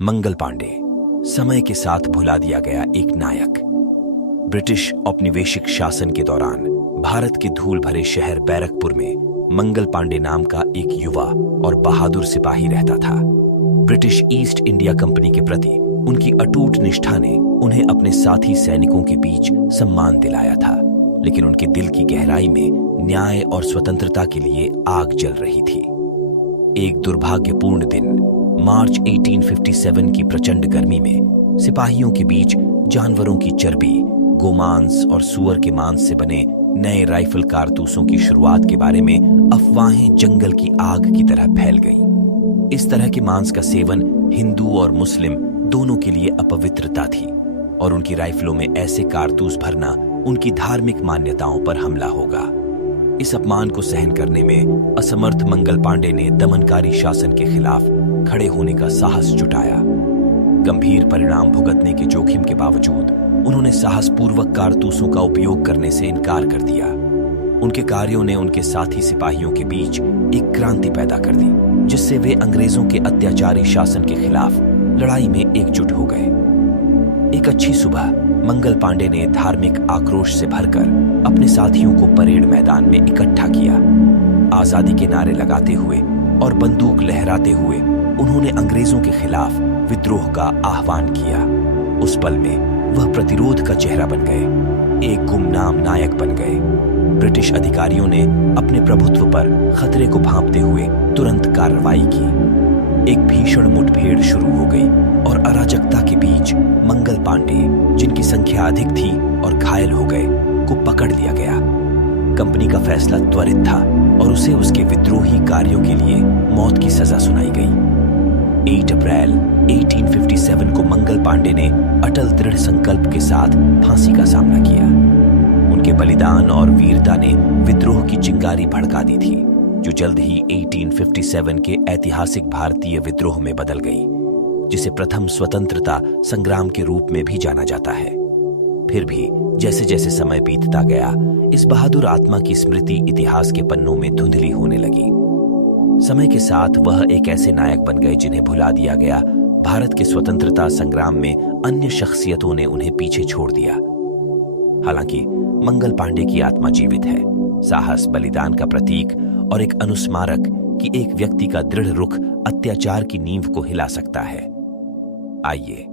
मंगल पांडे, समय के साथ भुला दिया गया एक नायक। ब्रिटिश औपनिवेशिक शासन के दौरान भारत के धूल भरे शहर बैरकपुर में मंगल पांडे नाम का एक युवा और बहादुर सिपाही रहता था। ब्रिटिश ईस्ट इंडिया कंपनी के प्रति उनकी अटूट निष्ठा ने उन्हें अपने साथी सैनिकों के बीच सम्मान दिलाया था, लेकिन उनके दिल की गहराई में न्याय और स्वतंत्रता के लिए आग जल रही थी। एक दुर्भाग्यपूर्ण दिन मार्च 1857 की प्रचंड गर्मी में सिपाहियों के बीच जानवरों की चर्बी, गोमांस और सुअर के मांस से बने नए राइफल कारतूसों की शुरुआत के बारे में अफवाहें जंगल की आग की तरह फैल गईं। इस तरह के मांस का सेवन हिंदू और मुस्लिम दोनों के लिए अपवित्रता थी और उनकी राइफलों में ऐसे कारतूस भरना उनकी धार्मिक मान्यताओं पर हमला होगा। इस अपमान को सहन करने में असमर्थ मंगल पांडे ने दमनकारी शासन के खिलाफ खड़े होने का साहस जुटाया। गंभीर परिणाम भुगतने के जोखिम के बावजूद उन्होंने साहसपूर्वक कारतूसों का उपयोग करने से इनकार कर दिया। उनके कार्यों ने उनके साथी सिपाहियों के बीच एक क्रांति पैदा कर दी, जिससे वे अंग्रेजों के अत्याचारी शासन के खिलाफ लड़ाई में एकजुट हो गए। एक अच्छी सुबह मंगल पांडे ने धार्मिक आक्रोश से भरकर अपने साथियों को परेड मैदान में इकट्ठा किया। आजादी के नारे लगाते हुए और बंदूक लहराते हुए उन्होंने अंग्रेजों के खिलाफ विद्रोह का आह्वान किया। उस पल में वह प्रतिरोध का चेहरा बन गए, एक गुमनाम नायक बन गए। ब्रिटिश अधिकारियों ने अपने प्रभुत्व पर खतरे को भांपते हुए तुरंत कार्रवाई की। एक भीषण मुठभेड़ शुरू हो गई और अराजकता के बीच मंगल पांडे, जिनकी संख्या अधिक थी और घायल हो गए, को पकड़ लिया गया। कंपनी का फैसला त्वरित था और उसे उसके विद्रोही कार्यों के लिए मौत की सजा सुनाई गई। 8 अप्रैल 1857 को मंगल पांडे ने अटल दृढ़ संकल्प के साथ फांसी का सामना किया। उनके बलिदान और वीरता ने विद्रोह की चिंगारी भड़का दी थी, जो जल्द ही 1857 के ऐतिहासिक भारतीय विद्रोह में बदल गई, जिसे प्रथम स्वतंत्रता संग्राम के रूप में भी जाना जाता है। फिर भी जैसे जैसे समय बीतता गया, इस बहादुर आत्मा की स्मृति इतिहास के पन्नों में धुंधली होने लगी। समय के साथ वह एक ऐसे नायक बन गए जिन्हें भुला दिया गया। भारत के स्वतंत्रता संग्राम में अन्य शख्सियतों ने उन्हें पीछे छोड़ दिया। हालांकि मंगल पांडे की आत्मा जीवित है, साहस, बलिदान का प्रतीक और एक अनुस्मारक कि एक व्यक्ति का दृढ़ रुख अत्याचार की नींव को हिला सकता है। आइए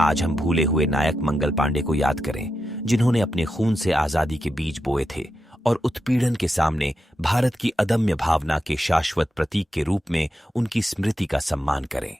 आज हम भूले हुए नायक मंगल पांडे को याद करें, जिन्होंने अपने खून से आजादी के बीज बोए थे और उत्पीड़न के सामने भारत की अदम्य भावना के शाश्वत प्रतीक के रूप में उनकी स्मृति का सम्मान करें।